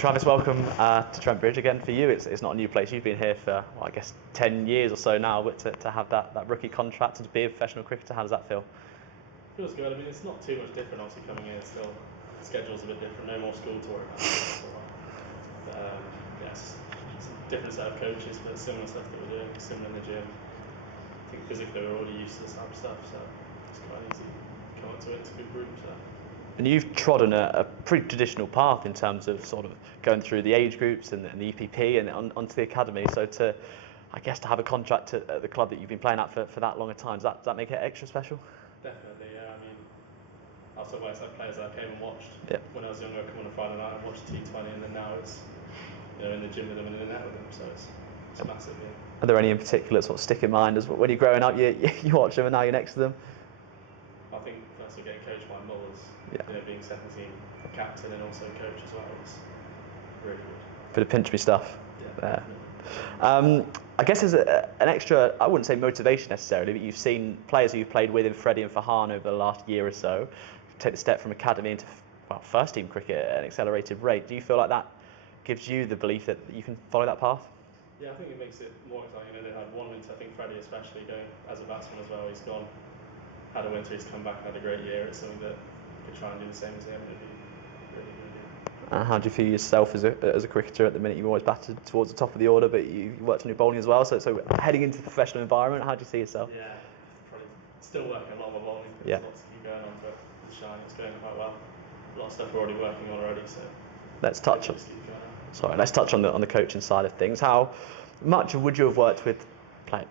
Travis, welcome to Trent Bridge again. For you, it's not a new place. You've been here for, well, I guess, 10 years or so now, but to have that rookie contract and to be a professional cricketer, how does that feel? Feels good. I mean, it's not too much different, obviously, coming in. Still, the schedule's a bit different. No more school to worry about. But, yes, it's a different set of coaches, but similar stuff that we're doing, similar in the gym. I think physically we're already used to this type of stuff, so it's quite easy to come up to it. It's a good group. So. And you've trodden a pretty traditional path in terms of sort of going through the age groups and the EPP and onto the academy. So to have a contract at the club that you've been playing at for that long a time, does that make it extra special? Definitely, yeah. I mean, I was talking about players that I came and watched. Yep. When I was younger, I come on a Friday night and watched T20, and then now it's in the gym with them and in the net with them. So it's massive. Yeah. Are there any in particular sort of stick in mind as when you're growing up, you watch them and now you're next to them? I think firstly getting coached by Mullers, being 17, captain and also coach as well was really good. Bit of pinch me stuff. Yeah. I guess as an extra, I wouldn't say motivation necessarily, but you've seen players who you've played with in Freddie and Farhan over the last year or so take the step from academy into first team cricket at an accelerated rate. Do you feel like that gives you the belief that you can follow that path? Yeah, I think it makes it more exciting. They had one winter, I think Freddie especially going as a batsman as well. He's gone, had a winter, he's come back and had a great year. It's something that you could try and do the same as him. It'd be really good. How do you feel yourself as a cricketer at the minute? You've always batted towards the top of the order, but you worked on your bowling as well. So heading into the professional environment, how do you see yourself? Yeah, probably still working a lot on my bowling. There's lots to keep going on, but with Shine, it's going quite well. A lot of stuff we're already working on already. So let's touch on the coaching side of things. How much would you have worked with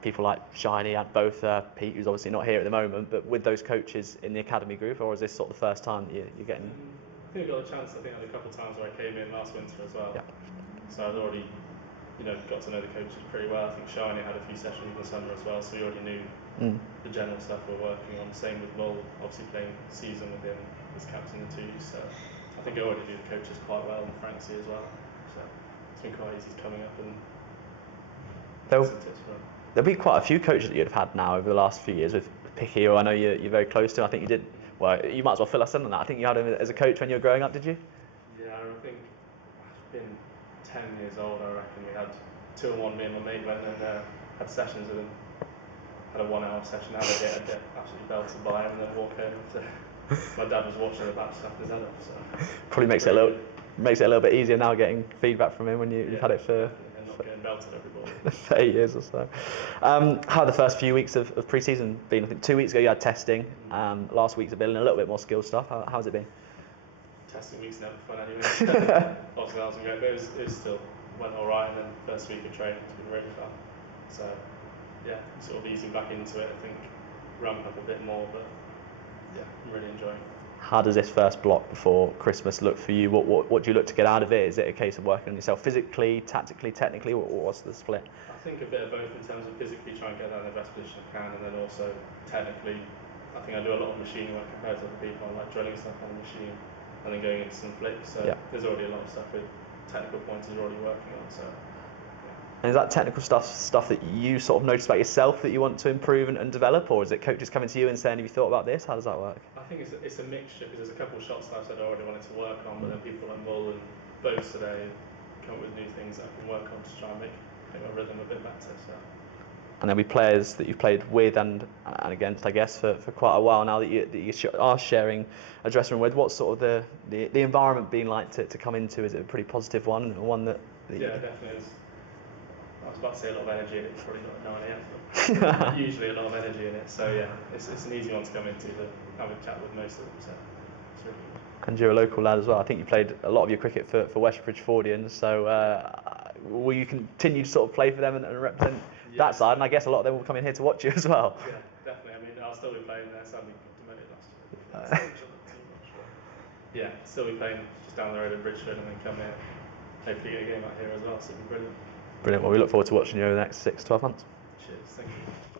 people like Shiny and both Pete, who's obviously not here at the moment, but with those coaches in the academy group, or is this sort of the first time that you're getting? I think I got a chance. I think I had a couple of times where I came in last winter as well. Yeah. So I'd already, got to know the coaches pretty well. I think Shiny had a few sessions in the summer as well, so we already knew the general stuff we're working on. Same with Mull, obviously playing season with him as captain the two. So I think I already knew the coaches quite well, and Francie as well. So it's been quite easy coming up and there'll be quite a few coaches that you'd have had now over the last few years with Picky, who I know you're very close to. I think you did. Well, you might as well fill us in on that. I think you had him as a coach when you were growing up, did you? Yeah, I think I've been 10 years old. I reckon we had 2 and 1. Me and my mate went and had sessions with him. Had a 1 hour session. I'd get absolutely belted by him and then walk home. So my dad was watching the back stuff his head off. So probably makes it a little bit easier now getting feedback from him when you've had it for. And not getting belted every ball. 8 years or so. How have the first few weeks of pre-season been? I think 2 weeks ago you had testing. Last week's been a little bit more skill stuff. How's it been? Testing week's never fun anyway. Obviously that wasn't great, but it still went alright. And then first week of training has been really fun. So yeah, sort of easing back into it. I think ramp up a bit more, but yeah, I'm really enjoying it. How does this first block before Christmas look for you? What do you look to get out of it? Is it a case of working on yourself physically, tactically, technically? What's the split? I think a bit of both in terms of physically trying to get that in the best position I can, and then also technically, I think I do a lot of machine work compared to other people. I like drilling stuff on the machine and then going into some flips. So there's already a lot of stuff with technical pointers you're already working on. So. And is that technical stuff that you sort of notice about yourself that you want to improve and develop, or is it coaches coming to you and saying, have you thought about this? How does that work? I think it's a mixture, because there's a couple of shots that I've said I already wanted to work on, but then people like Mull and Bose today come up with new things that I can work on to try and make my rhythm a bit better. So. And there'll be players that you've played with and against, I guess, for quite a while now that you are sharing a dressing room with. What's sort of the environment been like to come into? Is it a pretty positive one, or one that yeah, definitely is. I was about to say a lot of energy in it. It's probably not 9 AM, but usually a lot of energy in it. So yeah, it's an easy one to come into, to have a chat with most of them. So it's really good. And you're a local lad as well. I think you played a lot of your cricket for Westbridge Fordians. So will you continue to sort of play for them and represent that side? And I guess a lot of them will come in here to watch you as well. Yeah, definitely. I mean, I'll still be playing there. Sadly, demoted last year. Yeah, still be playing just down the road at Bridgeford and then come here. Hopefully get a game out here as well. So it'll be brilliant. Brilliant. Well, we look forward to watching you over the next 6-12 months. Cheers. Thank you.